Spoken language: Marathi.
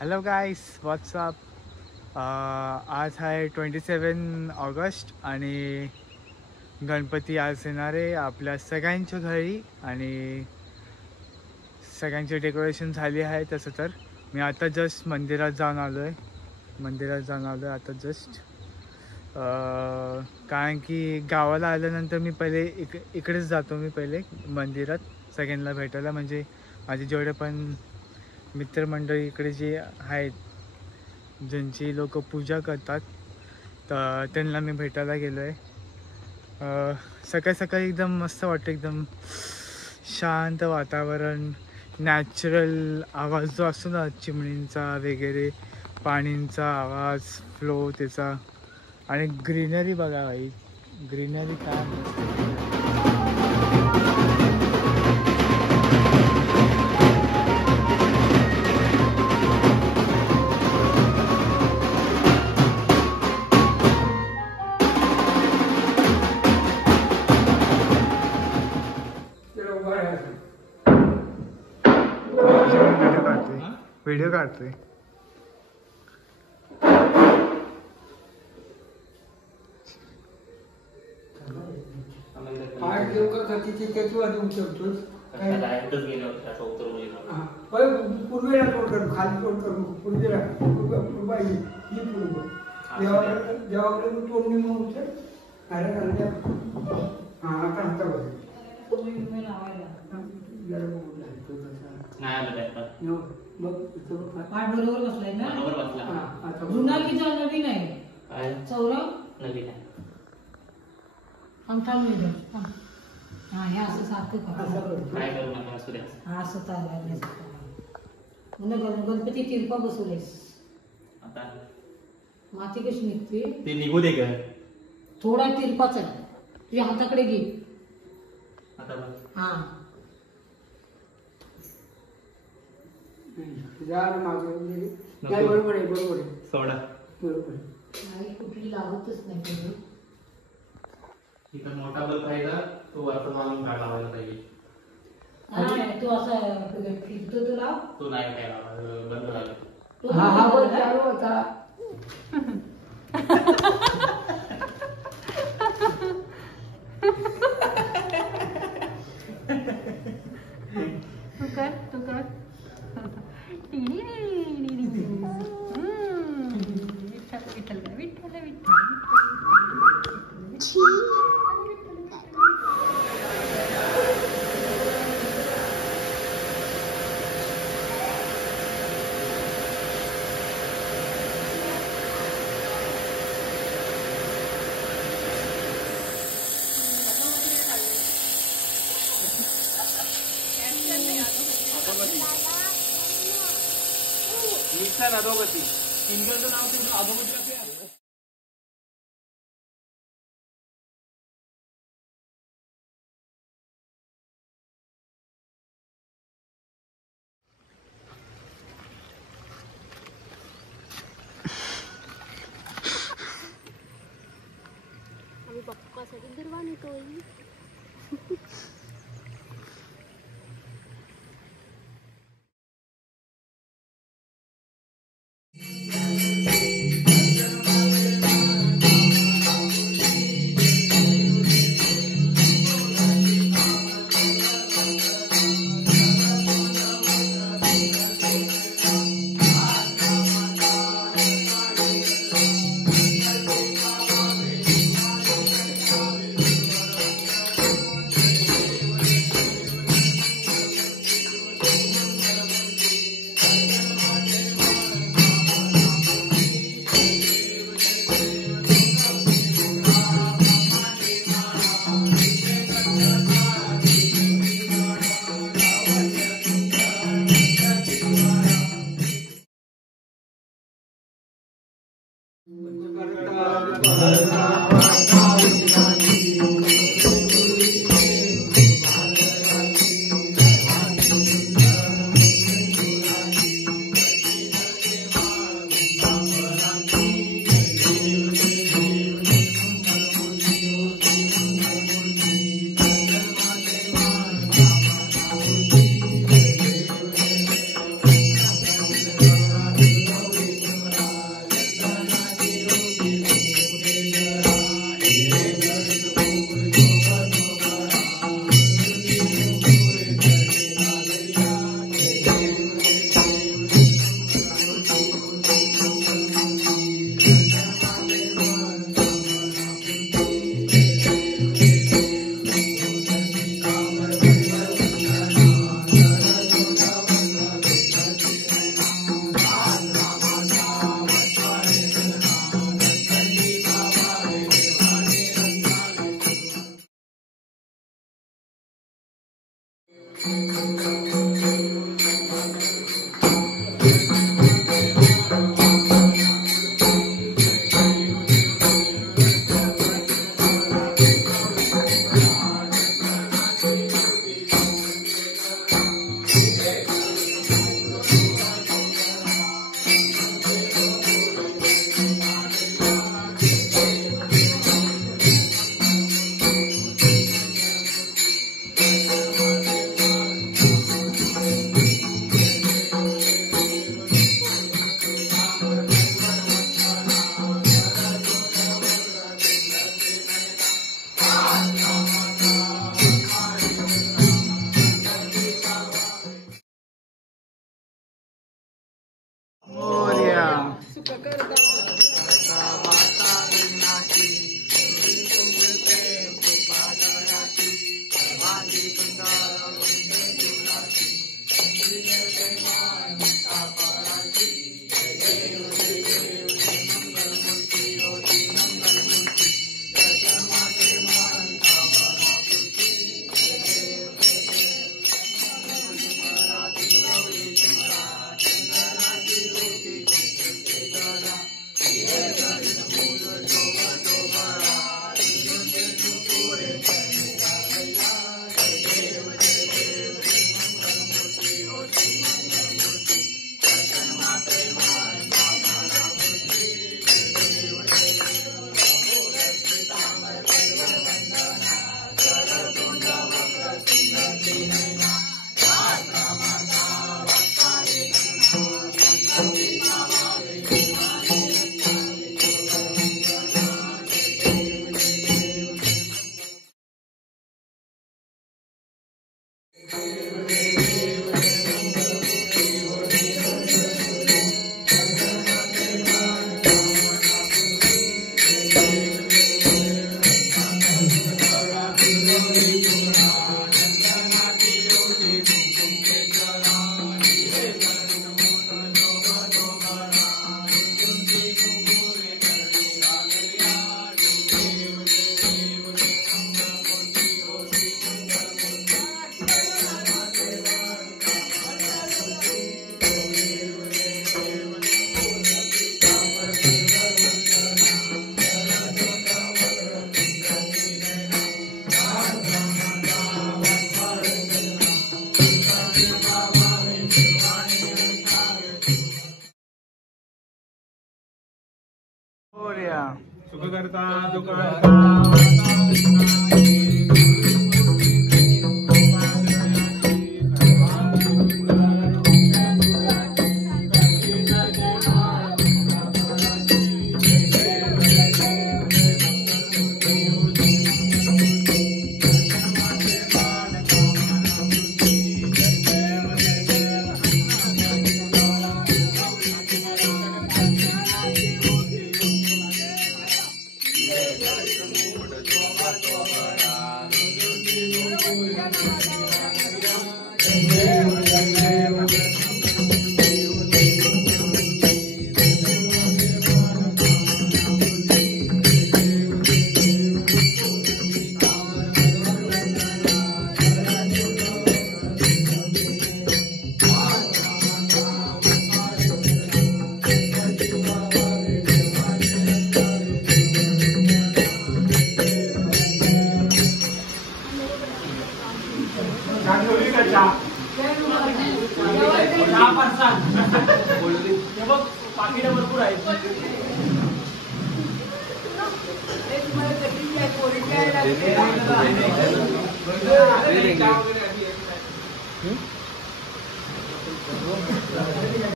हॅलो गाईस, व्हॉट्सअप. आज आहे 27 ऑगस्ट आणि गणपती आज येणार आहे आपल्या सगळ्यांच्या घरी आणि सगळ्यांची डेकोरेशन झाली आहे. तसं तर मी आता जस्ट मंदिरात जाऊन आलो आहे आता जस्ट. कारण की गावाला आल्यानंतर मी पहिले इकडेच जातो मी पहिले मंदिरात सगळ्यांना भेटायला. म्हणजे माझे जेवढे पण मित्रमंडळी इकडे जे आहेत ज्यांची लोक पूजा करतात तर त्यांना मी भेटायला गेलो आहे. सकाळी सकाळी एकदम मस्त वाटतं, एकदम शांत वातावरण, नॅचरल आवाज जो असतो ना चिमणींचा वगैरे, पाणींचा आवाज, फ्लो त्याचा, आणि ग्रीनरी बघा भाई, ग्रीनरी काय मस्त. व्हिडिओ काढतोय. पूर्वेला तोड करू, खाली तोड करू, पूर्वेला देवाकडे तोडणी म्हणून उचल. अरे आता हातावर बरोबर बसलाय ना. जुना की नवीन आहे? चौरव नवीन आहे. हा हे असं सारखं काय करू नका असू द्या. असं चाललंय. गणपती तिरपा बसवलेस आता माती कशी निघते ते निघू दे. थोडा तिरपाच आहे, तुझ्या हाताकडे घे आता. हा बरोबर आहे, बरोबर आहे, सोडा बरोबर आहे. कुठली लागतच नाही. इथं मोठा बल्ब आहे का, तो वरचा मारून काढ लावायला पाहिजे. तू असं फिरतो तो लाव. तो नाही काय लावा, बंद झाला. हा बल्ब चालू होता. तू कर विठ्ठल विठ्ठल विठ्ठल. अधोगती सिंगलचं नाव तुमचं अधोगती आहे. आम्ही बाप्पासाठी गरबा नेतोय. सुखकर्ता पाकिट भरपूर आहेत.